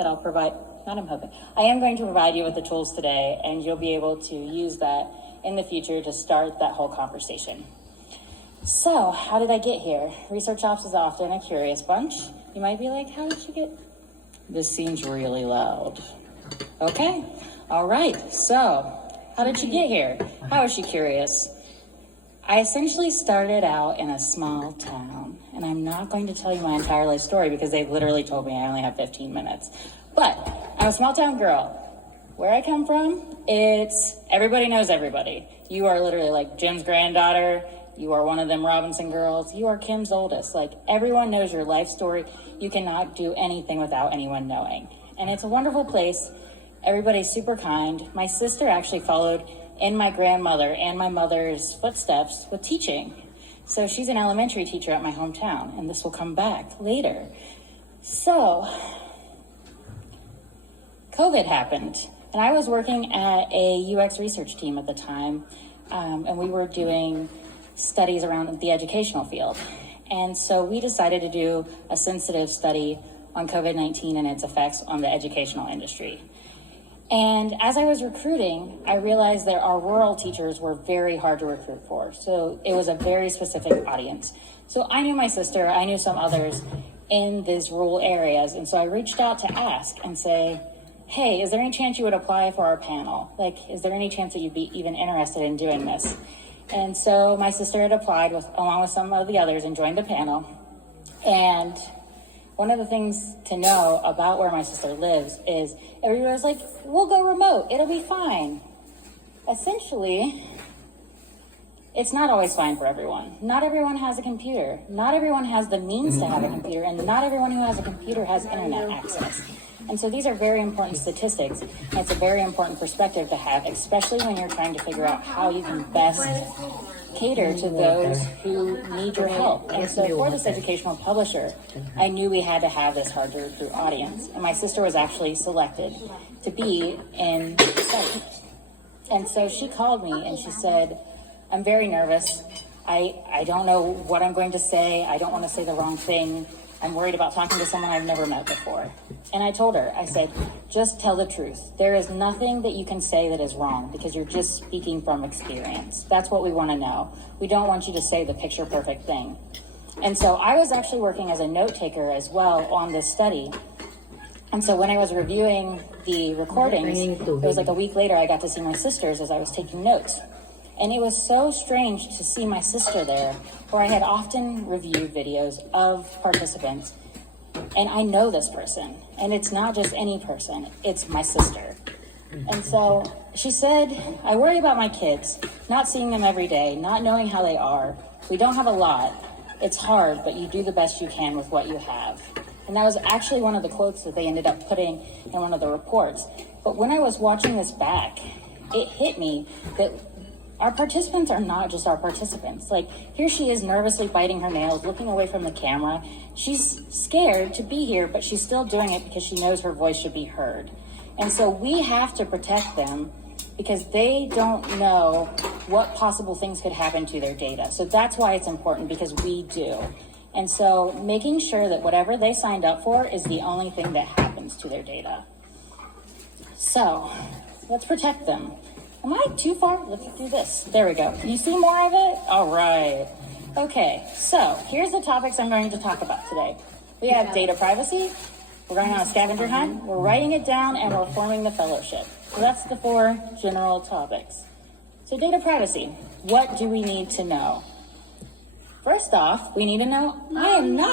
that I'll provide, not I'm hoping, I am going to provide you with the tools today, and you'll be able to use that in the future to start that whole conversation. So, how did I get here? Research ops is often a curious bunch. You might be like, how did you get? This seems really loud. Okay, all right, so how did she get here? How is she curious? I essentially started out in a small town, and I'm not going to tell you my entire life story because they've literally told me I only have 15 minutes. But I'm a small town girl. Where I come from, it's everybody knows everybody. You are literally like Jim's granddaughter. You are one of them Robinson girls. You are Kim's oldest. Like, everyone knows your life story. You cannot do anything without anyone knowing. And it's a wonderful place. Everybody's super kind. My sister actually followed in my grandmother and my mother's footsteps with teaching. So she's an elementary teacher at my hometown, and this will come back later. So, COVID happened, and I was working at a UX research team at the time, and we were doing studies around the educational field. And so we decided to do a sensitive study on COVID-19 and its effects on the educational industry. And as I was recruiting, I realized that our rural teachers were very hard to recruit for. So it was a very specific audience. So I knew my sister, I knew some others in these rural areas. And so I reached out to ask and say, hey, is there any chance you would apply for our panel? Like, is there any chance that you'd be even interested in doing this? And so my sister had applied along with some of the others and joined the panel. And one of the things to know about where my sister lives is everybody was like, we'll go remote, it'll be fine. Essentially, it's not always fine for everyone. Not everyone has a computer. Not everyone has the means to have a computer, and not everyone who has a computer has internet access. And so these are very important statistics, and it's a very important perspective to have, especially when you're trying to figure out how you can best cater to those who need your help. And so for this educational publisher, I knew we had to have this hard to recruit audience. And my sister was actually selected to be in the study. And so she called me and she said, I'm very nervous. I don't know what I'm going to say. I don't want to say the wrong thing. I'm worried about talking to someone I've never met before. And I told her, I said, just tell the truth. There is nothing that you can say that is wrong because you're just speaking from experience. That's what we want to know. We don't want you to say the picture perfect thing. And so I was actually working as a note taker as well on this study. And so when I was reviewing the recordings, it was like a week later, I got to see my sisters as I was taking notes. And it was so strange to see my sister there, where I had often reviewed videos of participants. And I know this person, and it's not just any person, it's my sister. And so she said, I worry about my kids, not seeing them every day, not knowing how they are. We don't have a lot. It's hard, but you do the best you can with what you have. And that was actually one of the quotes that they ended up putting in one of the reports. But when I was watching this back, it hit me that our participants are not just our participants. Like, here she is nervously biting her nails, looking away from the camera. She's scared to be here, but she's still doing it because she knows her voice should be heard. And so we have to protect them because they don't know what possible things could happen to their data. So that's why it's important, because we do. And so making sure that whatever they signed up for is the only thing that happens to their data. So let's protect them. Am I too far? Let's do this. There we go. Can you see more of it? All right. Okay, so here's the topics I'm going to talk about today. We have data privacy. We're going on a scavenger hunt. We're writing it down, and we're forming the fellowship. So that's the 4 general topics. So data privacy. What do we need to know? First off, we need to know I am not